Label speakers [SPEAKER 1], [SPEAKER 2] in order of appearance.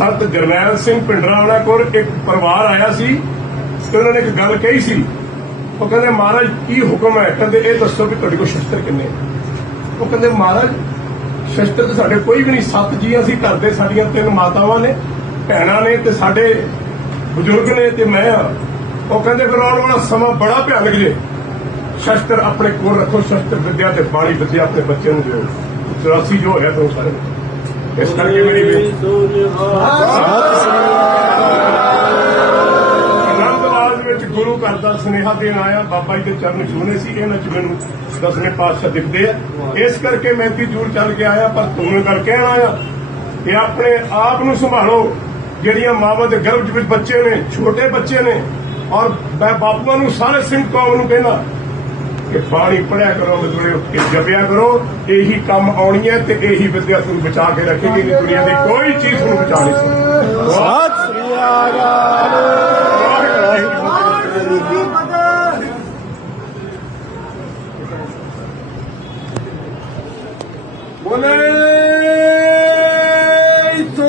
[SPEAKER 1] ਸੰਤ ਜਰਨੈਲ ਸਿੰਘ ਪਿੰਡਰਾਣਾ ਕੋਲ ਇੱਕ ਪਰਿਵਾਰ ਆਇਆ ਸੀ ਤੇ ਉਹਨਾਂ ਨੇ ਇੱਕ ਗੱਲ ਕਹੀ ਸੀ। ਉਹ ਕਹਿੰਦੇ, ਮਹਾਰਾਜ, ਕੀ ਹੁਕਮ ਹੈ? ਕਹਿੰਦੇ, ਇਹ ਦੱਸੋ ਵੀ ਤੁਹਾਡੇ ਕੋਲ ਸ਼ਸਤਰ ਕਿੰਨੇ ਉਹ ਕਹਿੰਦੇ, ਮਹਾਰਾਜ, ਸ਼ਸਤਰ ਤਾਂ ਸਾਡੇ ਕੋਈ ਵੀ ਨਹੀਂ, ਸੱਤ ਜੀ ਅਸੀਂ ਘਰ ਦੇ, ਸਾਡੀਆਂ ਤਿੰਨ ਮਾਤਾਵਾਂ ਨੇ, ਭੈਣਾਂ ਨੇ ਤੇ ਸਾਡੇ ਬਜ਼ੁਰਗ ਨੇ ਤੇ ਮੈਂ ਆ। ਉਹ ਕਹਿੰਦੇ, ਫਿਰ ਆਉਣ ਵਾਲਾ ਸਮਾਂ ਬੜਾ ਭਿਆਨਕ ਜੇ। ਸ਼ਸਤਰ ਆਪਣੇ ਕੋਲ ਰੱਖੋ, ਸ਼ਸਤਰ ਵਿਦਿਆ ਤੇ ਬਾਣੀ ਵਿਦਿਆ ਆਪਣੇ ਬੱਚਿਆਂ ਨੂੰ ਦਿਓ। 84 ਜੋ ਹੋਇਆ ਤੋਂ ਸਾਰੇ ਇਸ ਕਰਕੇ ਮੇਰੀ ਬੇਨਤੀ ਆਨੰਦ ਰਾਜ ਵਿੱਚ ਗੁਰੂ ਘਰ ਦਾ ਸੁਨੇਹਾ ਦੇਣ ਆਇਆ, ਬਾਬਾ ਜੀ ਦੇ ਚਰਨ ਛੂਹਣੇ ਸੀ ਇਹਨਾਂ ਚ ਮੈਨੂੰ ਦਸਵੇਂ ਪਾਤਸ਼ਾਹ ਦਿਖਦੇ ਆ। ਇਸ ਕਰਕੇ ਮੈਂ ਇੰਨੀ ਦੂਰ ਚੱਲ ਕੇ ਆਇਆ, ਪਰ ਤੁਹਾਨੂੰ ਗੱਲ ਕਹਿਣ ਆਇਆ। ਕਿ ਆਪਣੇ ਆਪ ਨੂੰ ਸੰਭਾਲੋ, ਜਿਹੜੀਆਂ ਮਾਵਾਂ ਦੇ ਗਰਭ ਵਿੱਚ ਬੱਚੇ ਨੇ, ਛੋਟੇ ਬੱਚੇ ਨੇ, ਔਰ ਮੈਂ ਬਾਪੂਆਂ ਨੂੰ ਸਾਰੇ ਸਿੰਘ ਕੌਮ ਨੂੰ ਕਹਿੰਦਾ ਕਿ ਬਾਣੀ ਪੜਿਆ ਕਰੋ ਮਜ਼ਦੂਰੇ ਉੱਠ ਜਪਿਆ ਕਰੋ। ਇਹੀ ਕੰਮ ਆਉਣੀ ਹੈ ਤੇ ਇਹੀ ਵਿਦਿਆ ਤੁਹਾਨੂੰ ਬਚਾ ਕੇ ਰੱਖੇਗੀ ਨਹੀਂ ਦੁਨੀਆ ਦੀ ਕੋਈ ਚੀਜ਼ ਤੁਹਾਨੂੰ ਬਚਾ ਨਹੀਂ ਸਕਦੀ।
[SPEAKER 2] ਸਤਿ ਸ੍ਰੀ ਅਕਾਲ।
[SPEAKER 1] ਬੋਲੇ ਤੋ